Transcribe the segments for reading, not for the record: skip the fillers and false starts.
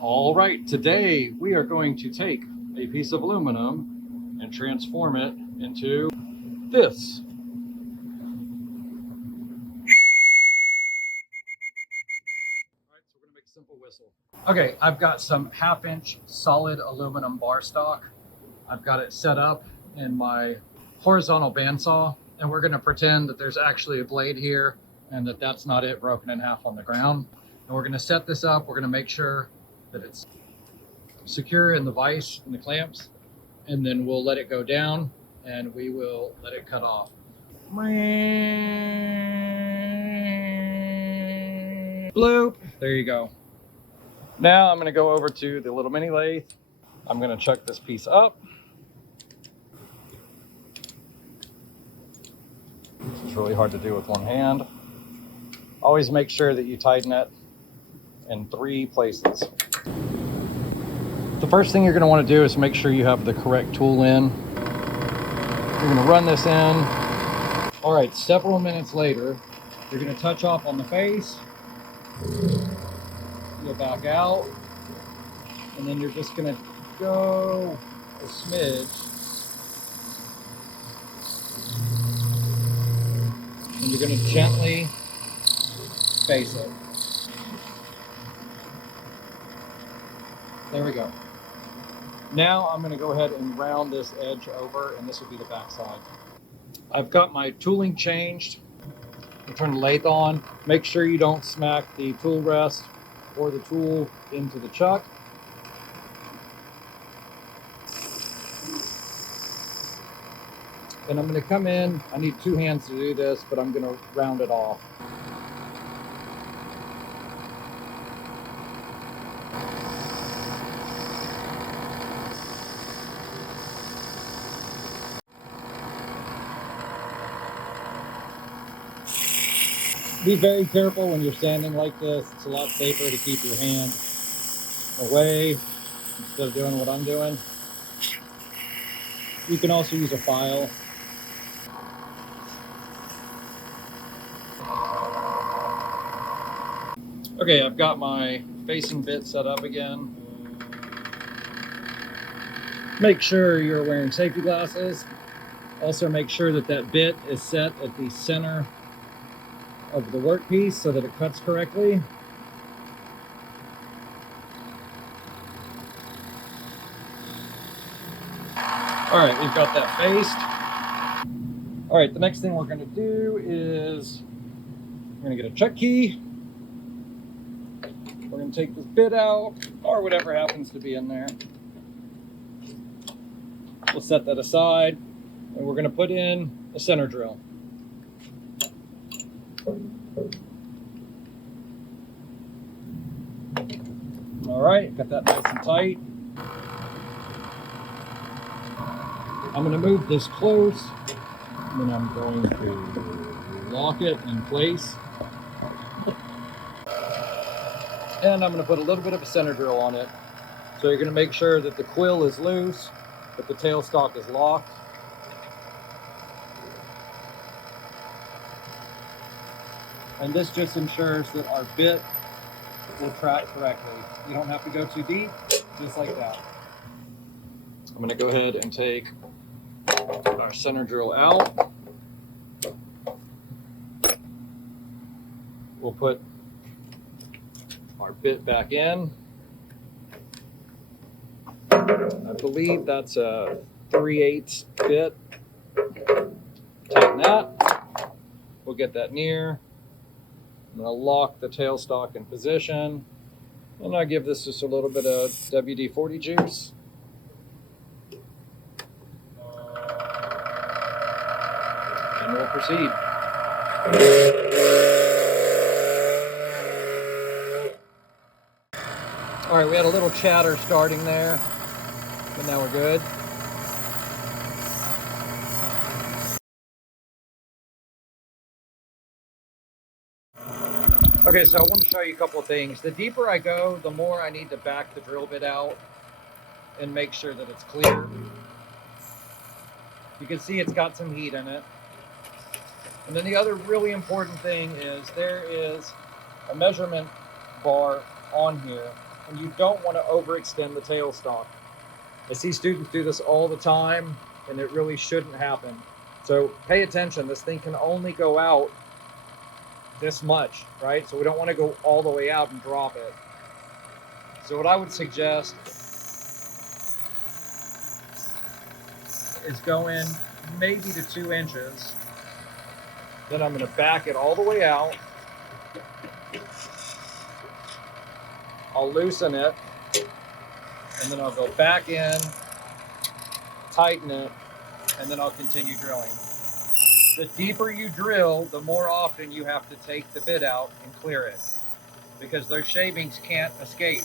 All right, today we are going to take a piece of aluminum and transform it into this. All right, so we're gonna make a simple whistle. Okay, I've got some 1/2 inch solid aluminum bar stock. I've got it set up in my horizontal bandsaw, and we're gonna pretend that there's actually a blade here and that that's not it broken in half on the ground. And we're gonna set this up. We're gonna make sure that it's secure in the vise and the clamps, and then we'll let it go down and we will let it cut off. Bloop. There you go. Now I'm going to go over to the little mini lathe. I'm going to chuck this piece up. This is really hard to do with one hand. Always make sure that you tighten it in 3 places. The first thing you're going to want to do is make sure you have the correct tool in. You're going to run this in. All right, several minutes later, you're going to touch off on the face. You'll back out, and then you're just going to go a smidge, and you're going to gently face it. There we go. Now I'm going to go ahead and round this edge over, and this will be the back side. I've got my tooling changed. I'll turn the lathe on. Make sure you don't smack the tool rest or the tool into the chuck. And I'm going to come in. I need 2 hands to do this, but I'm going to round it off. Be very careful when you're standing like this. It's a lot safer to keep your hand away instead of doing what I'm doing. You can also use a file. Okay, I've got my facing bit set up again. Make sure you're wearing safety glasses. Also make sure that that bit is set at the center of the workpiece so that it cuts correctly. All right, we've got that faced. All right, the next thing we're gonna do is we're gonna get a chuck key. We're gonna take this bit out, or whatever happens to be in there. We'll set that aside, and we're gonna put in a center drill. All right, got that nice and tight. I'm gonna move this close, and then I'm going to lock it in place. And I'm gonna put a little bit of a center drill on it. So you're gonna make sure that the quill is loose, but the tailstock is locked. And this just ensures that our bit will track correctly. You don't have to go too deep, just like that. I'm gonna go ahead and take our center drill out. We'll put our bit back in. I believe that's a 3/8 bit. Tighten that. We'll get that near. I'm going to lock the tailstock in position, and I'll give this just a little bit of WD-40 juice. And we'll proceed. All right, we had a little chatter starting there, but now we're good. Okay, so I want to show you a couple of things. The deeper I go, the more I need to back the drill bit out and make sure that it's clear. You can see it's got some heat in it. And then the other really important thing is there is a measurement bar on here, and you don't want to overextend the tailstock. I see students do this all the time, and it really shouldn't happen. So pay attention. This thing can only go out this much, right? So we don't want to go all the way out and drop it. So what I would suggest is go in maybe to 2 inches. Then I'm going to back it all the way out. I'll loosen it, and then I'll go back in, tighten it, and then I'll continue drilling. The deeper you drill, the more often you have to take the bit out and clear it, because those shavings can't escape,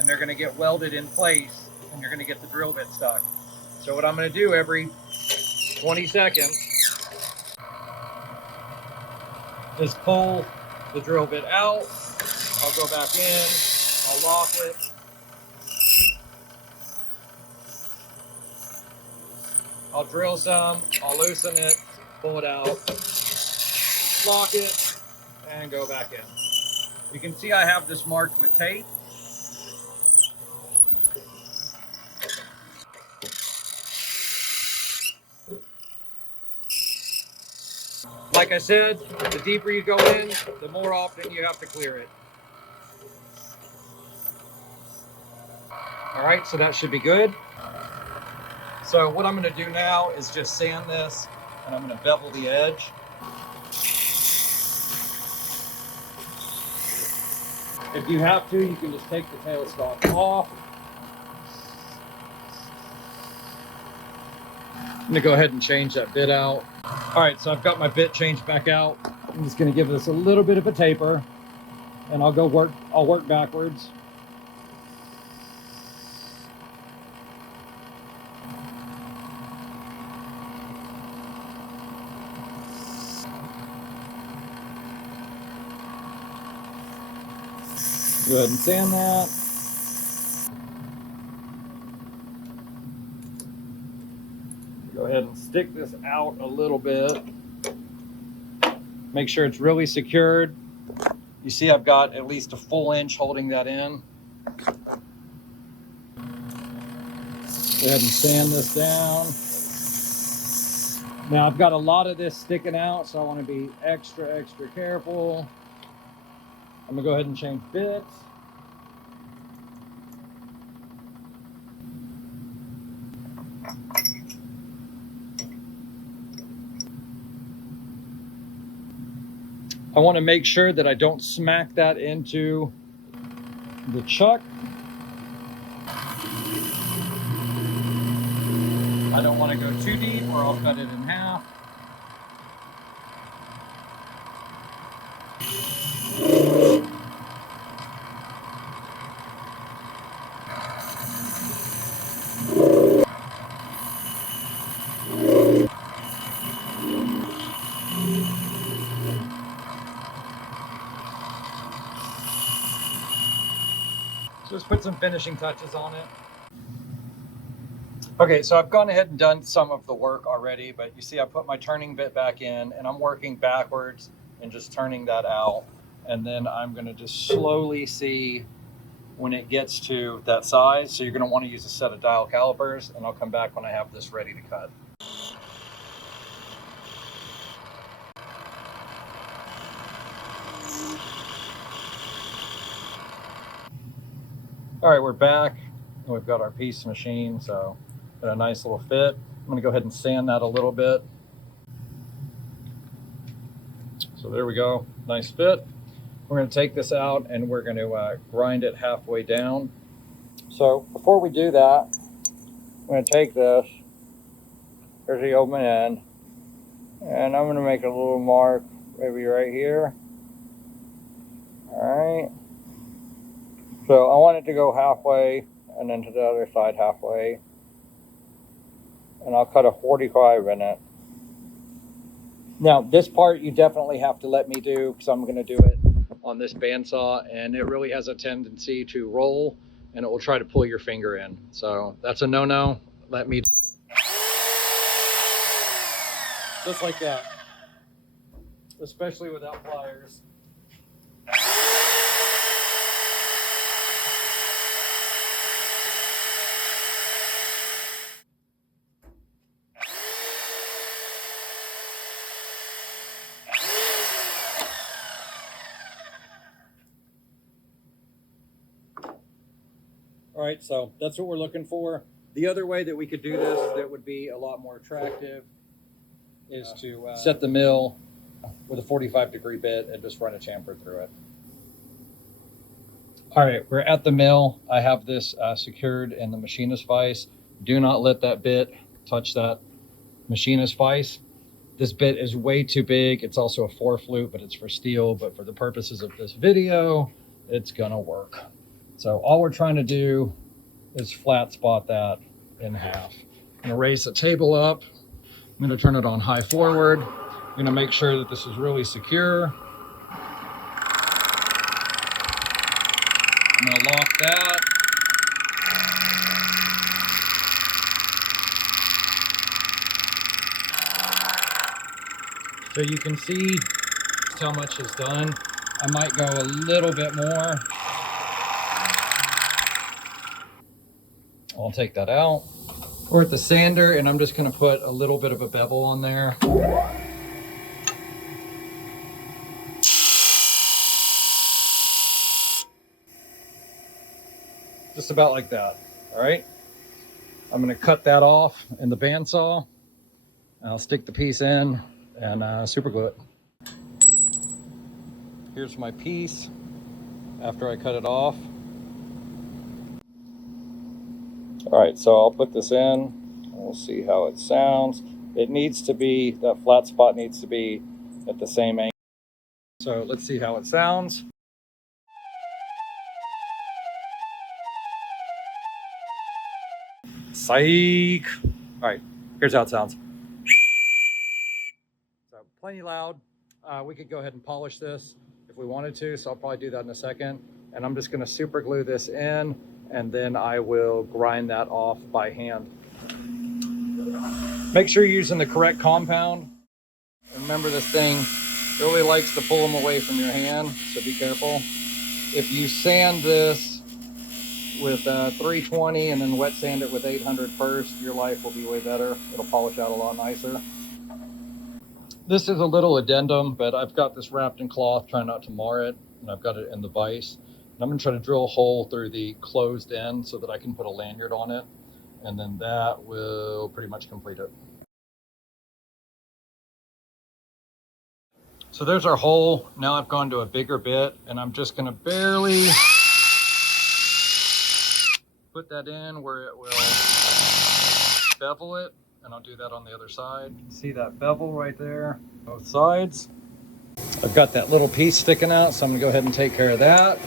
and they're going to get welded in place, and you're going to get the drill bit stuck. So what I'm going to do every 20 seconds is pull the drill bit out. I'll go back in, I'll lock it. I'll drill some, I'll loosen it, pull it out, lock it, and go back in. You can see I have this marked with tape. Like I said, the deeper you go in, the more often you have to clear it. All right, so that should be good. So what I'm going to do now is just sand this, and I'm going to bevel the edge. If you have to, you can just take the tailstock off. I'm going to go ahead and change that bit out. All right, so I've got my bit changed back out. I'm just going to give this a little bit of a taper, and I'll work backwards. Go ahead and sand that. Go ahead and stick this out a little bit. Make sure it's really secured. You see I've got at least a full inch holding that in. Go ahead and sand this down. Now I've got a lot of this sticking out, so I want to be extra careful. I'm gonna go ahead and change bits. I want to make sure that I don't smack that into the chuck. I don't want to go too deep or I'll cut it in half. Just put some finishing touches on it. Okay, so I've gone ahead and done some of the work already, but you see I put my turning bit back in and I'm working backwards and just turning that out. And then I'm gonna just slowly see when it gets to that size. So you're gonna wanna use a set of dial calipers, and I'll come back when I have this ready to cut. All right, we're back and we've got our piece machine, so got a nice little fit. I'm gonna go ahead and sand that a little bit. So there we go, nice fit. We're gonna take this out and we're gonna grind it halfway down. So before we do that, I'm gonna take this, there's the open end, and I'm gonna make a little mark maybe right here. All right. So I want it to go halfway and then to the other side halfway. And I'll cut a 45 in it. Now this part you definitely have to let me do, because I'm going to do it on this bandsaw, and it really has a tendency to roll and it will try to pull your finger in. So that's a no-no. Let me. Just like that. Especially without pliers. right, so that's what we're looking for. The other way that we could do this that would be a lot more attractive is to set the mill with a 45-degree bit and just run a chamfer through it. All right, we're at the mill. I have this secured in the machinist vise. Do not let that bit touch that machinist vise. This bit is way too big. It's also a 4-flute, but it's for steel. But for the purposes of this video, it's gonna work. So all we're trying to do is flat spot that in half. I'm gonna raise the table up. I'm gonna turn it on high forward. I'm gonna make sure that this is really secure. I'm gonna lock that. So you can see how much is done. I might go a little bit more. I'll take that out. We're at the sander, and I'm just gonna put a little bit of a bevel on there. Just about like that, all right? I'm gonna cut that off in the bandsaw. I'll stick the piece in and super glue it. Here's my piece after I cut it off. All right, so I'll put this in and we'll see how it sounds. It needs to be, that flat spot needs to be at the same angle. So let's see how it sounds. Psych. All right, here's how it sounds. So plenty loud. We could go ahead and polish this if we wanted to, so I'll probably do that in a second. And I'm just gonna super glue this in, and then I will grind that off by hand. Make sure you're using the correct compound. Remember, this thing really likes to pull them away from your hand, so be careful. If you sand this with 320 and then wet sand it with 800 first, your life will be way better. It'll polish out a lot nicer. This is a little addendum, but I've got this wrapped in cloth, trying not to mar it, and I've got it in the vise. And I'm gonna try to drill a hole through the closed end so that I can put a lanyard on it, and then that will pretty much complete it. So there's our hole. Now I've gone to a bigger bit, and I'm just gonna barely put that in where it will bevel it, and I'll do that on the other side. See that bevel right there, both sides. I've got that little piece sticking out, so I'm gonna go ahead and take care of that.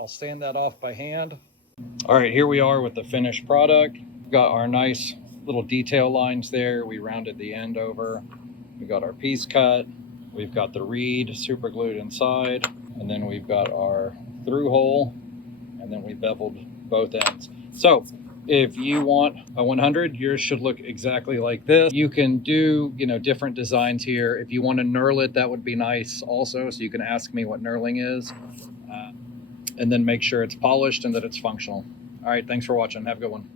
I'll sand that off by hand. All right, here we are with the finished product. We've got our nice little detail lines there. We rounded the end over. We got our piece cut. We've got the reed super glued inside, and then we've got our through hole, and then we beveled both ends. So if you want a 100, yours should look exactly like this. You can do, different designs here. If you want to knurl it, that would be nice also. So you can ask me what knurling is, and then make sure it's polished and that it's functional. All right, thanks for watching. Have a good one.